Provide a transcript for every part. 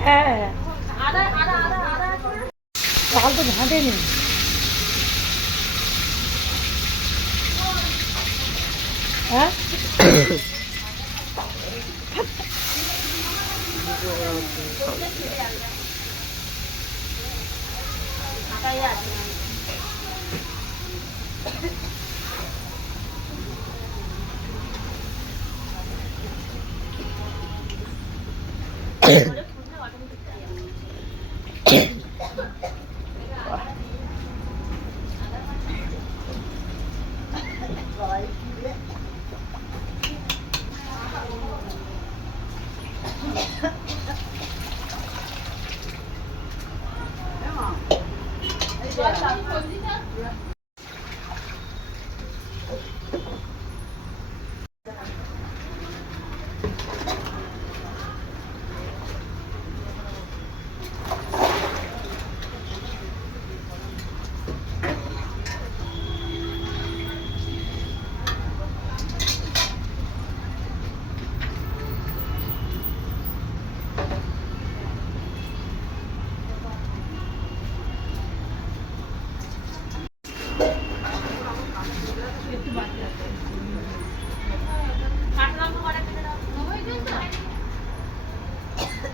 হ্যাঁ কাল তো ঘাঁটেনি হ্যাঁ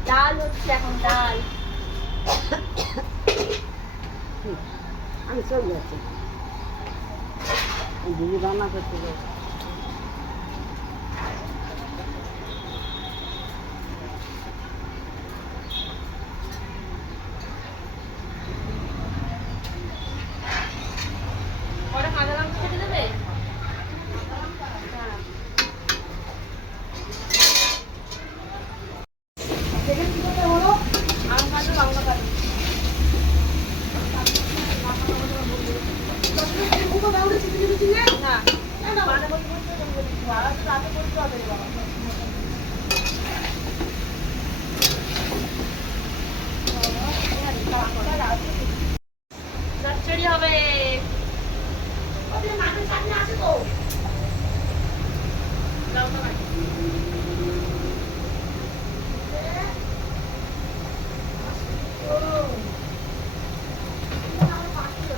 ডাল হচ্ছে এখন ডাল আমি চলে যাচ্ছি দিদি রান্না করতে কটা কাঁচা লঙ্কা কেটে দেবে আম কাটো লঙ্কা কাটো চচ্চড়ি হবে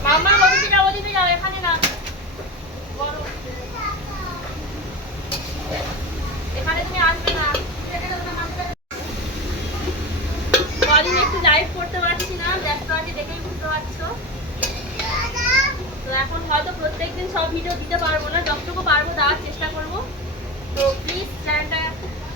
মামা ওদিকে যাও এখানে না এখানে তুমি আসবে না কদিন একটু লাইভ করতে পারছি না ব্যস্ত আছি দেখেই বুঝতে পারছো তো এখন হয়তো প্রত্যেকদিন সব ভিডিও দিতে পারবো না যতটুকু পারবো দেওয়ার চেষ্টা করবো তো প্লিজ চ্যানেলটা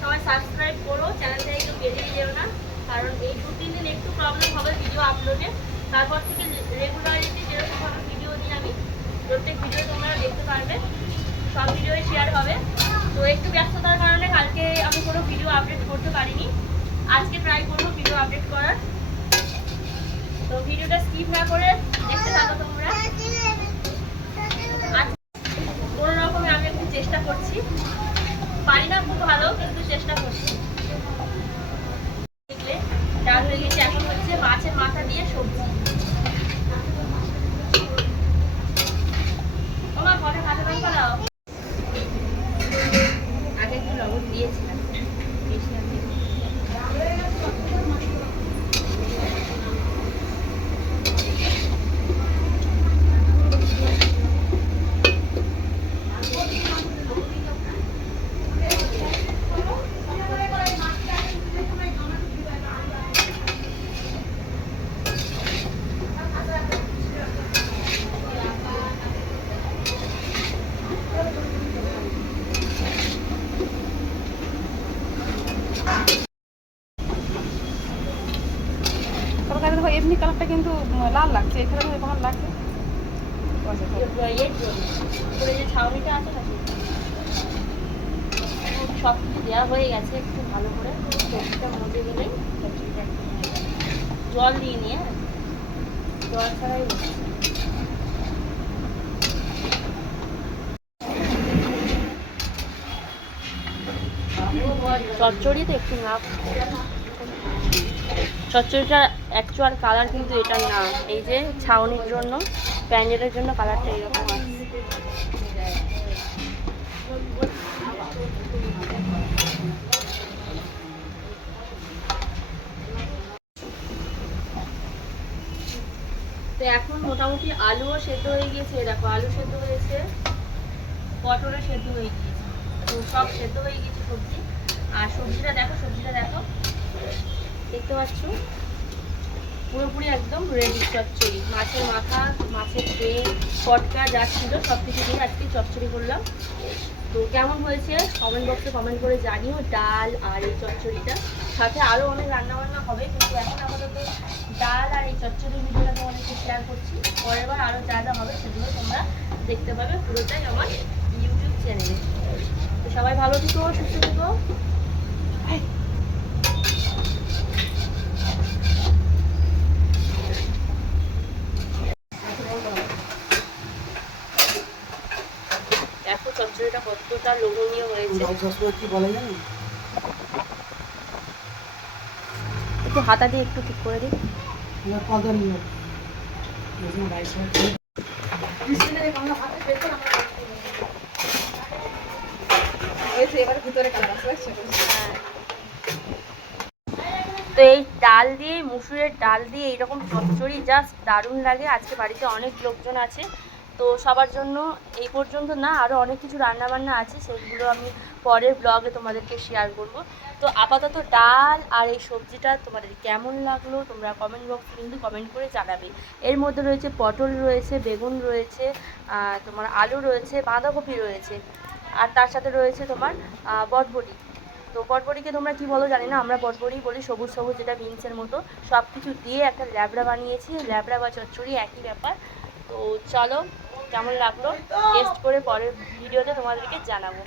সবাই সাবস্ক্রাইব করো চ্যানেলটা একটু বেরিয়ে যেও না কারণ এই 2-3 দিন একটু প্রবলেম হবে ভিডিও আপলোডে তারপর থেকে রেগুলারিটি যেরকমভাবে ভিডিও দিই আমি প্রত্যেক ভিডিও তোমরা দেখতে পারবে সব ভিডিওই শেয়ার হবে তো একটু ব্যস্ততার কারণে কালকে আমি কোনো ভিডিও আপডেট করতে পারিনি আজকে ট্রাই করবো ভিডিও আপডেট করার তো ভিডিওটা স্কিপ না করে দেখতে থাকো তোমরা কোনো রকমে আমি একটু চেষ্টা করছি পারি না খুব ভালো কিন্তু চেষ্টা করছি দেখলে ডাল হয়ে গেছে এখন হচ্ছে মাছের মাথা দিয়ে সবজি তোমার ঘরে কাঁচা লঙ্কা দাও আগে একটু লবণ দিয়েছিলাম বেশি আমি এমনি কালারটা কিন্তু লাল লাগছে এখানে কেমন লাগছে যে ছাউনিটা আছে না সব কিছু দেওয়া হয়ে গেছে একটু ভালো করে সবজিটা মজে গেলেই চচ্চড়িটা একটু হয়ে যাবে। জল দিয়ে নিয়ে জল ছাড়াই হচ্ছে। চচ্চড়িতে একটু না, চচ্চড়িটার অ্যাকচুয়াল কালার কিন্তু এটা না, এই যে ছাউনির জন্য প্যান্ডেলের জন্য কালারটা এরকম আছে। তো এখন মোটামুটি আলুও সেদ্ধ হয়ে গিয়েছে, দেখো আলু সেদ্ধ হয়েছে, পটলও সেদ্ধ হয়ে গিয়েছে, তো সব সেদ্ধ হয়ে গিয়েছে সবজি। আর সবজিটা দেখো, সবজিটা দেখো, দেখতে পাচ্ছ পুরোপুরি একদম রেডি চচ্চড়ি। মাছের মাথা, মাছের তেল, পটকা যা ছিল সব কিছু দিয়ে আজকে চচ্চড়ি করলাম। তো কেমন হয়েছে কমেন্ট বক্সে কমেন্ট করে জানিও। ডাল আর এই চচ্চড়িটা, সাথে আরও অনেক রান্নাবান্না হবে, কিন্তু এখন আপাতত ডাল আর এই চচ্চড়ির ভিডিওটা তোমাদেরকে শেয়ার করছি। পরের বার আরও যা যা হবে সেগুলো তোমরা দেখতে পাবে পুরোটাই আমার ইউটিউব চ্যানেলে। তো সবাই ভালো থেকো, সুস্থ থেকো। দেখো চচ্চড়িটা কতটা লোভনীয় হয়েছে। কি বলে জানো, একটু হাতা দিয়ে একটু ঠিক করে দিই। তো এই ডাল দিয়ে, মুসুরের ডাল দিয়ে এইরকম চচ্চড়ি জাস্ট দারুণ লাগে। আজকে বাড়িতে অনেক লোকজন আছে, তো সবার জন্য এই পর্যন্ত না, আরও অনেক কিছু রান্নাবান্না আছে, সেগুলো আমি পরের ব্লগে তোমাদেরকে শেয়ার করব। তো আপাতত ডাল আর এই সবজিটা তোমাদের কেমন লাগলো তোমরা কমেন্ট বক্সে কিন্তু কমেন্ট করে জানাবে। এর মধ্যে রয়েছে পটল রয়েছে, বেগুন রয়েছে, তোমার আলু রয়েছে, বাঁধাকপি রয়েছে, আর তার সাথে রয়েছে তোমার বটবটি। তো বটবটিকে তোমরা কি বলো জানি না, আমরা বটবটি বলি, সবুজ সবুজ যেটা বিনসের মতো। সব কিছু দিয়ে একটা ল্যাবড়া বানিয়েছি, ল্যাবড়া বা চচ্চড়ি একই ব্যাপার। তো চলো কেমন লাগলো টেস্ট করে পরের ভিডিওতে তোমাদেরকে জানাবো।